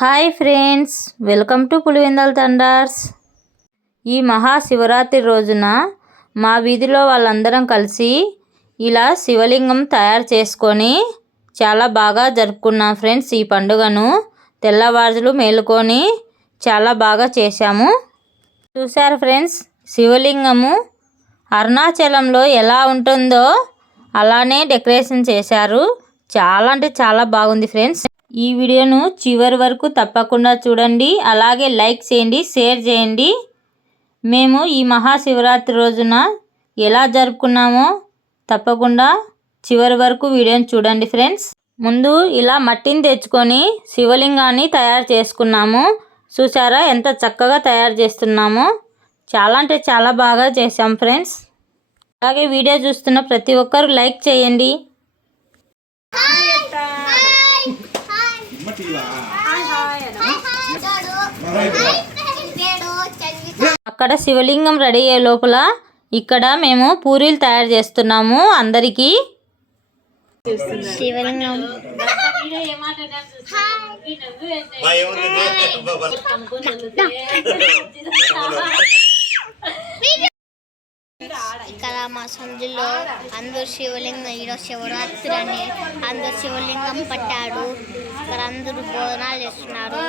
Hi friends, welcome to Pulivendula Thunders. ఈ మహాశివరాత్రి రోజున మా వీధిలో వాళ్ళందరం కలిసి ఇలా శివలింగం తయారు చేసుకొని చాలా బాగా జరుపుకున్నాం ఫ్రెండ్స్. ఈ పండుగను తెల్లవారులు మేలుకొని చాలా బాగా చేశాము. చూసారు ఫ్రెండ్స్, శివలింగము అరుణాచలంలో ఎలా ఉంటుందో అలానే డెకరేషన్ చేశారు. చాలా అంటే చాలా బాగుంది ఫ్రెండ్స్. ఈ వీడియోను చివరి వరకు తప్పకుండా చూడండి. అలాగే లైక్ చేయండి, షేర్ చేయండి. మేము ఈ మహాశివరాత్రి రోజున ఎలా జరుపుకున్నామో తప్పకుండా చివరి వరకు వీడియోని చూడండి ఫ్రెండ్స్. ముందు ఇలా మట్టిని తెచ్చుకొని శివలింగాన్ని తయారు చేసుకున్నాము. చూసారా ఎంత చక్కగా తయారు చేస్తున్నామో. చాలా అంటే చాలా బాగా చేసాం ఫ్రెండ్స్. అలాగే వీడియో చూస్తున్న ప్రతి ఒక్కరు లైక్ చేయండి. అక్కడ శివలింగం రెడీ అయ్యే లోపల ఇక్కడ మేము పూరీలు తయారు చేస్తున్నాము అందరికీ. శివలింగం ఇక్కడ మా సందులో అందరూ శివలింగం, ఈరోజు శివరాత్రి అని అందరూ శివలింగం పట్టాడు. ఇక్కడ అందరూ భోజనాలు చేస్తున్నారు.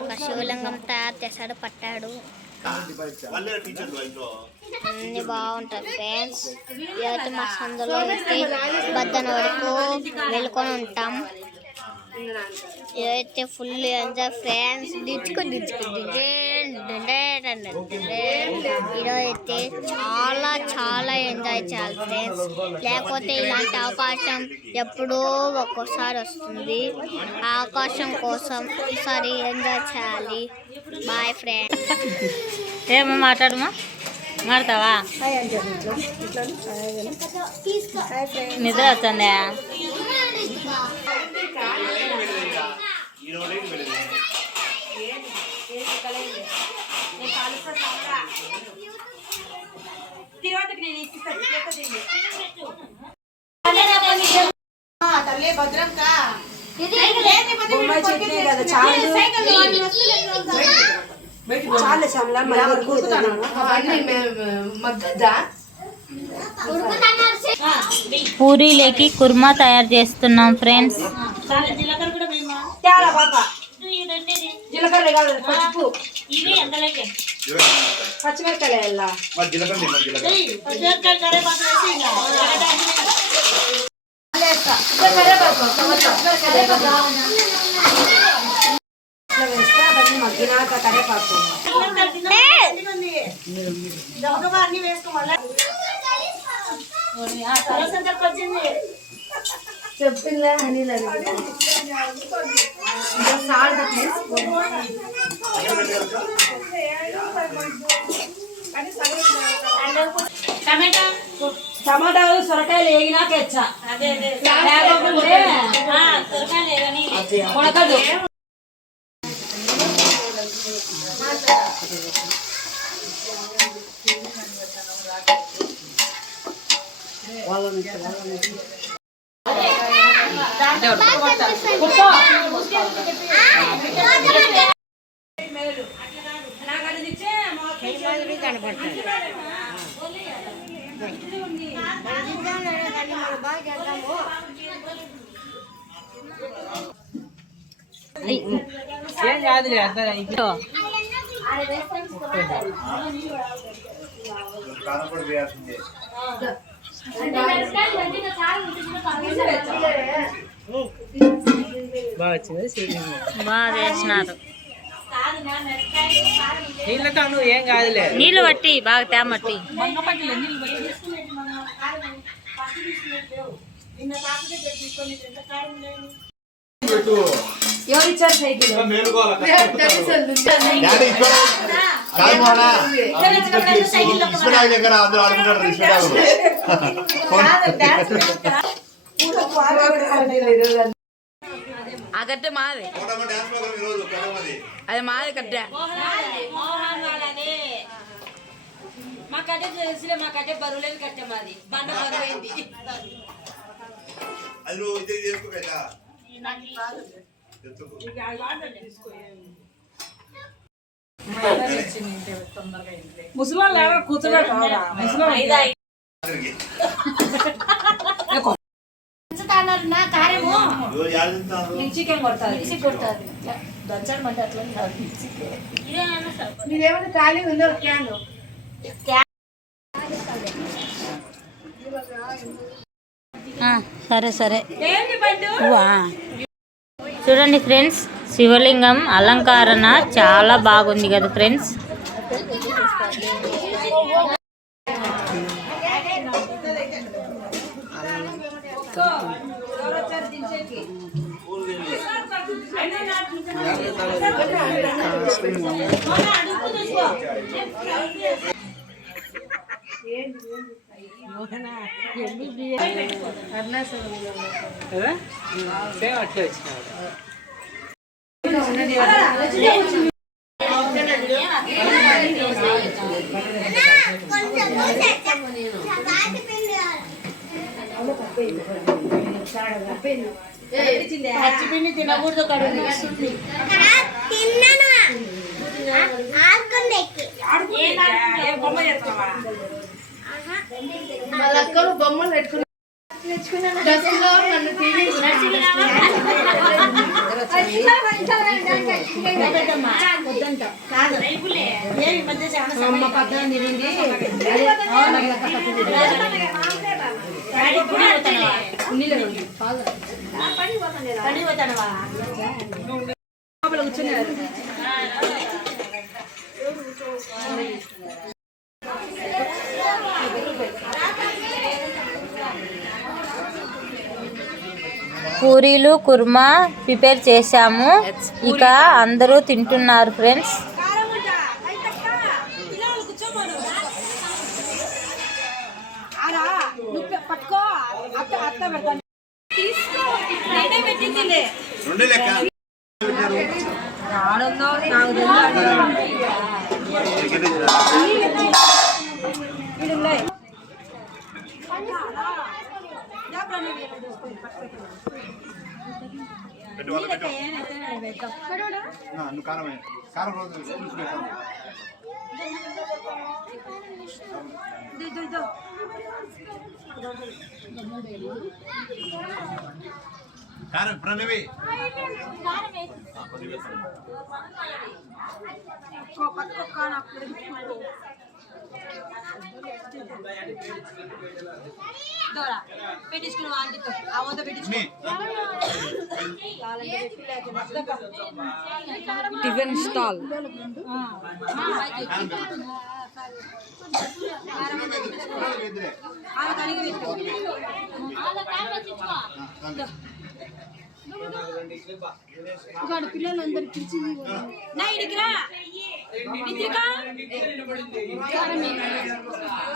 ఒక శివలింగం తయారు చేశాడు, పట్టాడు. అన్ని బాగుంటాయి ఫ్రెండ్స్. ఇదైతే మా సందులో బద్దన వరకు వెళ్ళుకొని ఉంటాం. ఇదైతే ఫుల్ ఎంజాయ్ ఫ్రెండ్స్. ఇదైతే చాలా చాలా ఎంజాయ్ చేయాలి ఫ్రెండ్స్. లేకపోతే ఇలాంటి అవకాశం ఎప్పుడో ఒక్కోసారి వస్తుంది. ఆ అవకాశం కోసం ఈసారి ఎంజాయ్ చేయాలి. Bye friends. ఏమో మాట్లాడమా, మాడతావా? నిద్ర వచ్చిందా? పూరీలోకి కుర్మా తయారు చేస్తున్నాం ఫ్రెండ్స్. చెప్పిందా అని టమాటాలు సొరకాయలు వేగినాక ఎచ్చా కొనకదు. ఏం కాదులే అర్థం. బాగా చేసినారు. ఏం కాదులే, నీళ్ళు పట్టి బాగా తేమట్టి. ఎవరిచ్చారు సైకిల్? ఆ కట్టె మాది, అది మాది కట్టె. మా కట్టె తెలిసిలే, మా కట్టె బరువులేని కట్టె మాది. బండ బరువైంది. ముసలి ఎవరో కూర్చోబెట్టు చికెన్ కొడతాది దంచడం అట్లా నీదేమైనా ఖాళీ ఉందో క్యాన్ సరే సరే చూడండి ఫ్రెండ్స్, శివలింగం అలంకరణ చాలా బాగుంది కదా ఫ్రెండ్స్. పచ్చిపిండి తినకూడదు బొమ్మలు పెట్టుకుని పూరీలు కుర్మా ప్రిపేర్ చేశాము, ఇక అందరూ తింటున్నారు ఫ్రెండ్స్. ప్రణవి పెట్టించుకుని ఆంటీతో ఆవోతో పెట్టించుకో టిఫిన్ స్టాల్ పిల్లలందరూ పిలిచి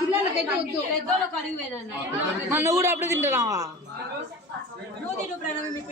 పిల్లలకైతే వద్దు, పెద్దోళ్ళకి అడిగిపోయినా నన్ను కూడా అప్పుడు తింటున్నావా? నువ్వు తిను ప్రణవి.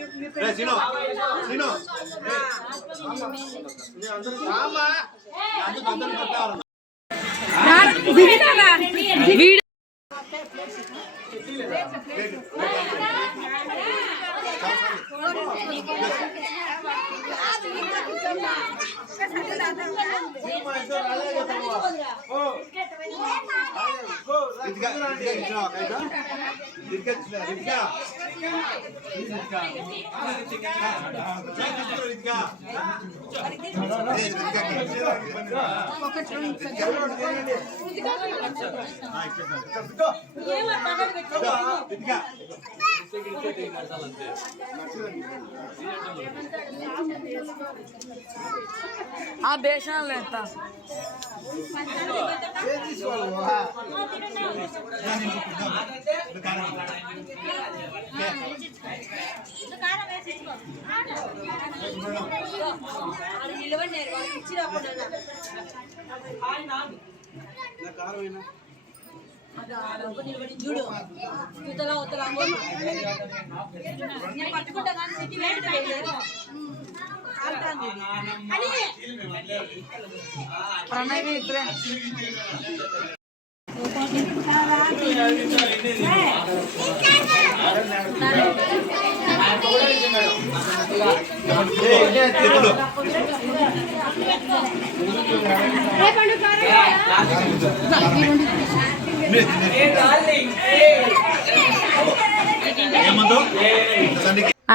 ఆ బేషాలు ఎంత చూడు ఉతల ఉతల పట్టుకుంటా కానీ సిటీ ప్రణవి ఫ్రెండ్స్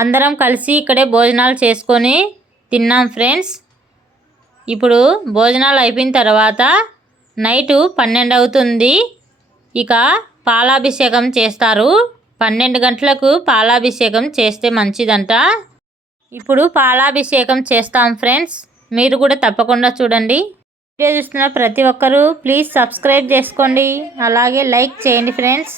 అందరం కలిసి ఇక్కడే భోజనాలు చేసుకొని తిన్నాం ఫ్రెండ్స్. ఇప్పుడు భోజనాలు అయిపోయిన తర్వాత నైటు 12 అవుతుంది. ఇక పాలాభిషేకం చేస్తారు. 12 గంటలకు పాలాభిషేకం చేస్తే మంచిదంట. ఇప్పుడు పాలాభిషేకం చేస్తాం ఫ్రెండ్స్. మీరు కూడా తప్పకుండా చూడండి. వీడియో చూస్తున్న ప్రతి ఒక్కరూ ప్లీజ్ సబ్స్క్రైబ్ చేసుకోండి, అలాగే లైక్ చేయండి ఫ్రెండ్స్.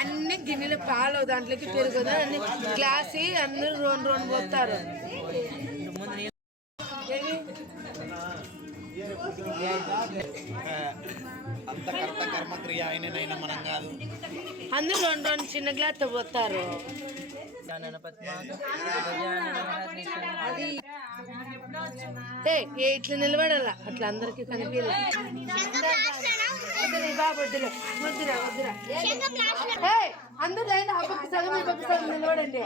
అన్ని గిన్నెలు పాలు దాంట్లోకి పెరుగుదా అన్ని గ్లాస్ అందరూ రెండు పోతారు. అందరూ రెండు చిన్న గ్లాస్ పోతారు. ఇట్లా నిలబడాల అట్లా అందరికి కనిపించాలి. అందరూ అయినా అప్పకి సగం ఇప్పకి సగం నిలబడండి.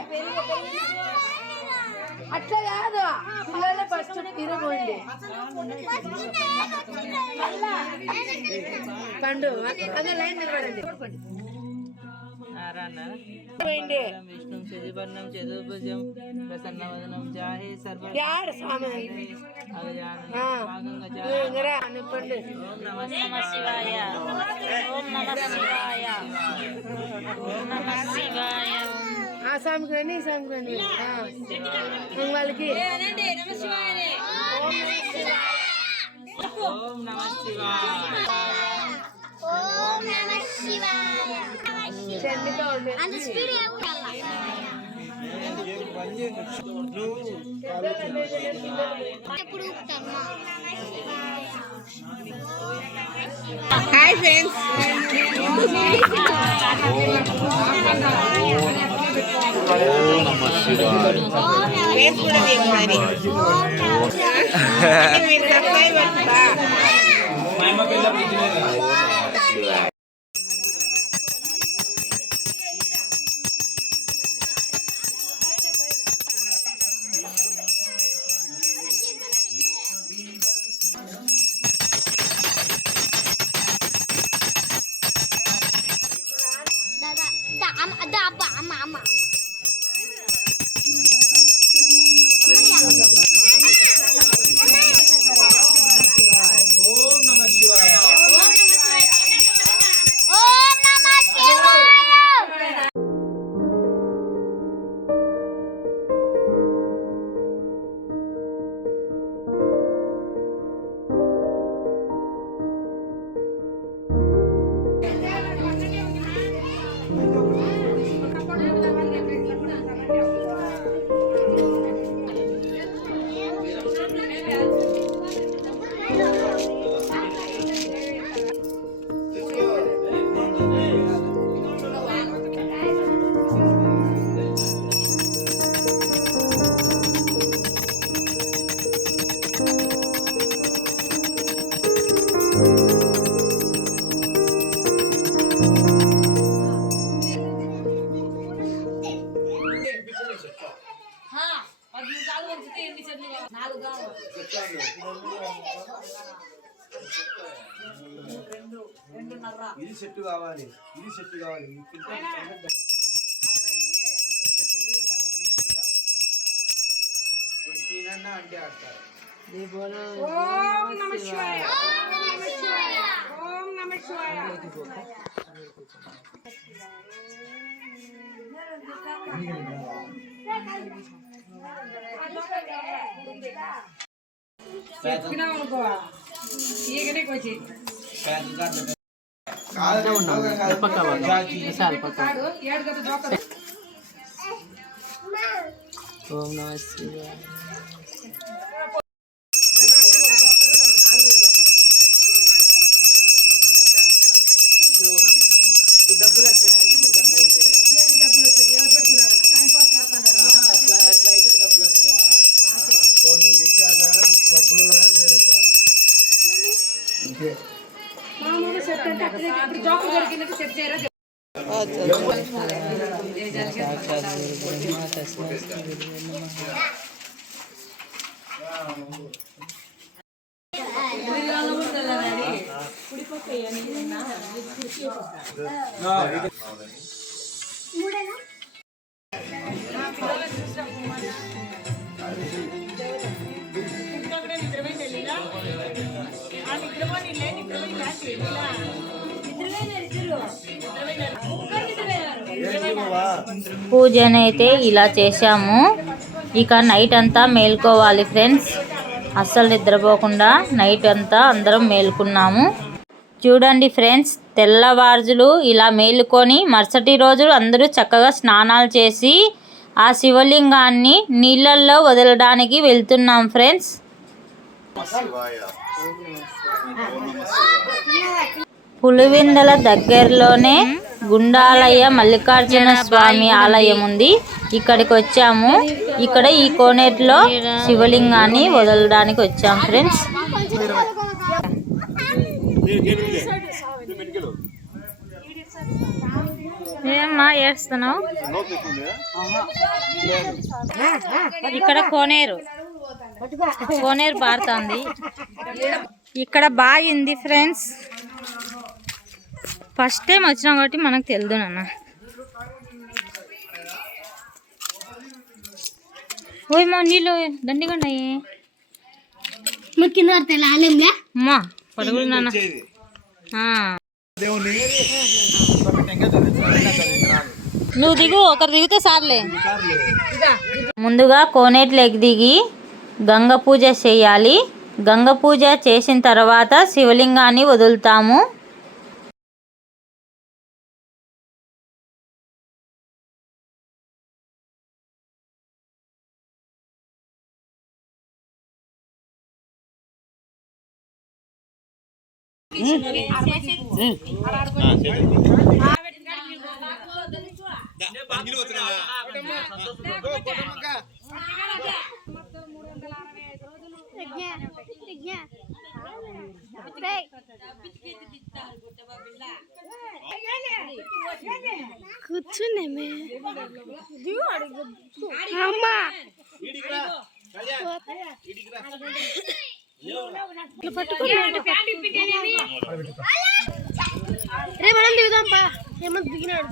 అట్లా కాదు, పిల్లలే ఫస్ట్ తిరగండి. పండు అందరూ లైన్ నిలబడండి. విష్ణు చతుర్వర్ణం చతుర్భుజం ప్రసన్నవదనం జాహే సర్వ యాడ స్వామి ఆ స్వామికి రండి, ఈ స్వామికి రండి. వాళ్ళకి ఓం నమః శివాయ. హాయ్ ఫ్రెండ్స్, ఇది సెట్ కావాలి, ఇది సెట్ కావాలి. అంటే ఆడతారు. ఓం నమః శివాయ, ఓం నమః శివాయ. చెప్పినావు అనుకో ఈగనే వచ్చి ఓం నమః శివాయ. డబ్బులు వస్తాయండి మీకు అట్లా అయితే డబ్బులు వచ్చేది ఎవరు పెట్టుకున్నారు టైం పాస్ కాకుండా అట్లా అయితే డబ్బులు వస్తాయా నువ్వు చెప్పాక డబ్బులు లేదు ఇంకే మామూలు సెట్ అంటే అట్లనే ఇప్పుడు జోకులు దొరికినట్టు సెట్ చేయరా సాక్షాత్ గురు బ్రహ్మ తస్మై శ్రీ గురువే నమః. పూజనైతే ఇలా చేశాము. ఇక నైట్ అంతా మేల్కోవాలి ఫ్రెండ్స్. అస్సలు నిద్రపోకుండా నైట్ అంతా అందరం మేల్కున్నాము. చూడండి ఫ్రెండ్స్, తెల్లవారుజులు ఇలా మేలుకొని మరుసటి రోజు అందరూ చక్కగా స్నానాలు చేసి ఆ శివలింగాన్ని నీళ్ళల్లో వదలడానికి వెళ్తున్నాం ఫ్రెండ్స్. పులివెందుల దగ్గరలోనే గుండాలయ్య మల్లికార్జున స్వామి ఆలయం ఉంది. ఇక్కడికి వచ్చాము. ఇక్కడ ఈ కోనేటిలో శివలింగాన్ని వదలడానికి వచ్చాం ఫ్రెండ్స్. ఏమ్మా ఏడుస్తున్నావు? ఇక్కడ కోనేరు పారుతుంది. ఇక్కడ బావి ఉంది ఫ్రెండ్స్. ఫస్ట్ టైం వచ్చినాం కాబట్టి మనకు తెలియదు నాన్న. ఓయమ్మా నీళ్ళు దండిగా ఉన్నాయి. అమ్మా పడుగు నాన్న. నువ్వు దిగు, ఒకరు దిగితే సార్లే. ముందుగా కోనేటిలోకి దిగి గంగ పూజ చేయాలి. గంగ పూజ చేసిన తర్వాత శివలింగాన్ని వదులుతాము. కూర్చునే అమ్మా రే మనం దిగుదాంపా. ఏమంత దిగినాడు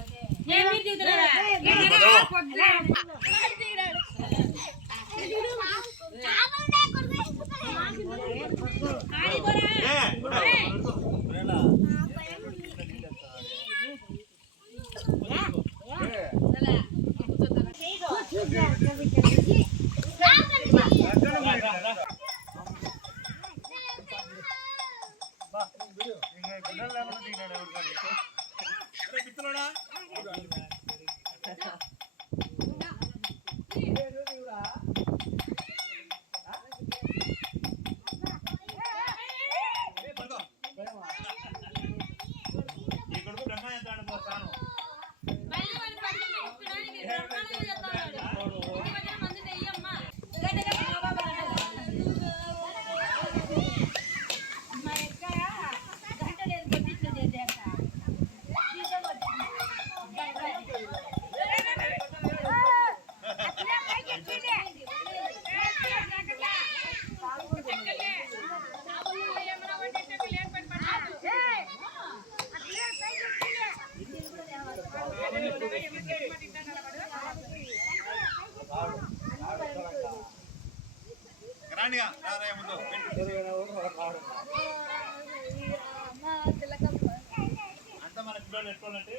అంత మన పిల్లలు ఎట్లంటే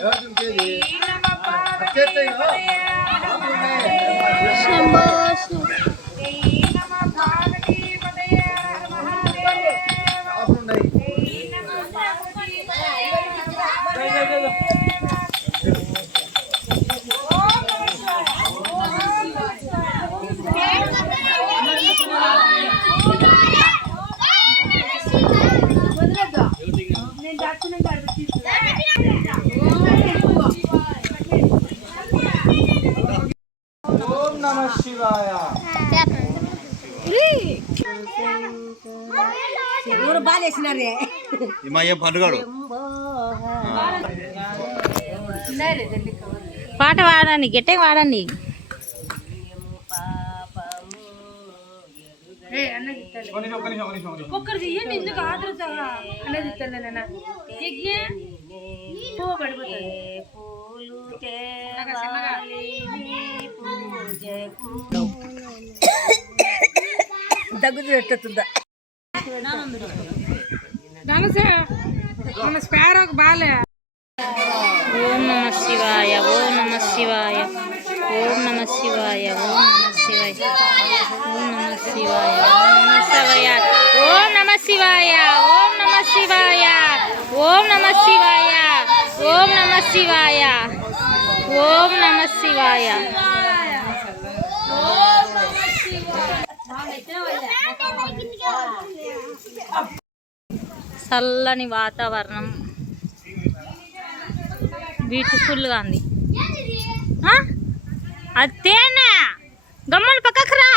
ఎవరు దుంకేది అచ్చేస్తాయి ఓం నమః శివాయ. పాట పాడండి, గట్టిగా పాడండి. ఒక్కరు తీయండి, ఎందుకు ఆదరతగా అనేది ఇస్తాను దగ్గు పెట్టతుందా మన స్పారోకి బాలే. ఓం నమ శివాయ, ఓం నమ శివాయ, ఓం నమ శివాయ, ఓం నమ శివాయ, ఓం నమ శివాయ, ఓం నమ శివాయ, ఓం నమ శివాయ, ఓం నమ శివాయ, ఓం నమ శివాయ, ఓం నమ శివాయ. చల్లని వాతావరణం బ్యూటిఫుల్గా ఉంది. అది తేనె గమ్మని పక్కకు రా.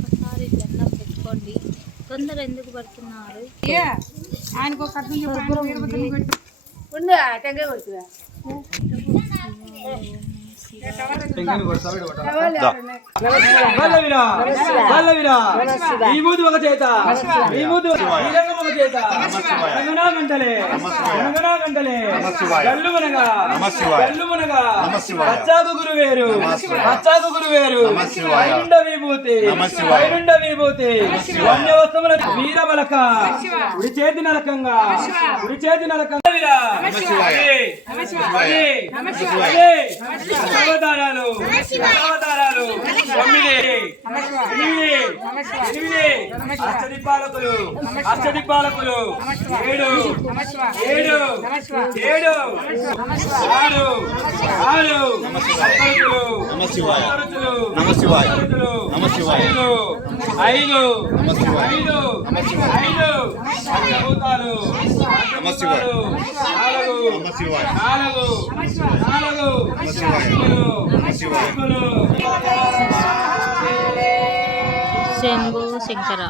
ఒకసారి దండం పెట్టుకోండి. తొందర ఎందుకు పడుతున్నారు? ఆయనకు ఒక విభూతి ఒక చేత, విభూతి ఒక చేత, గంటలే గల్లుమనగా గల్లుమనగా పచ్చాకు గురువేరు, పచ్చాకు గురువేరు, వైరుండ విభూతి, వైరుండ విభూతి, అన్య వస్తువుల వీరబలక, ఉడి చేతి నరకంగా, ఉడి చేతి నరకంగా అవతారాలు, అవతారాలు 9 అష్టదిక్పాలకులు, అష్టదిక్పాలకులు 7 7 7 6 6 అపరుతులు, అపరుతులు, 5 5 పంచభూతాలు, పంచభూతాలు 4 శంభు శంకర.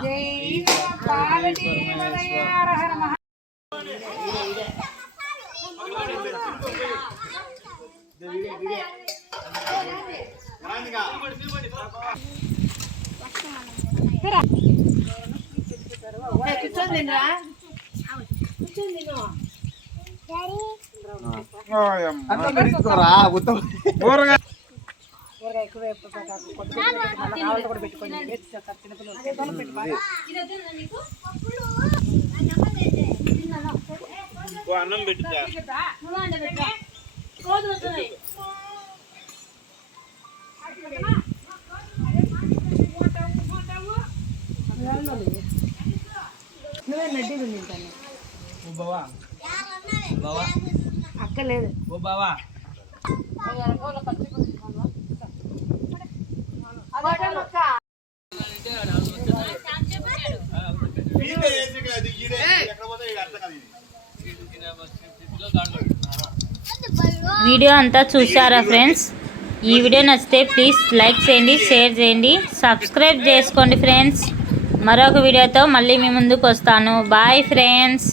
అన్నం పెట్టుదా అక్కలేదు ఓ బావా వీడియో అంతా చూసారా ఫ్రెండ్స్? ఈ వీడియో నచ్చితే ప్లీజ్ లైక్ చేయండి, షేర్ చేయండి, సబ్స్క్రైబ్ చేసుకోండి ఫ్రెండ్స్. మరొక వీడియోతో మళ్ళీ మీ ముందుకు వస్తాను. Bye friends.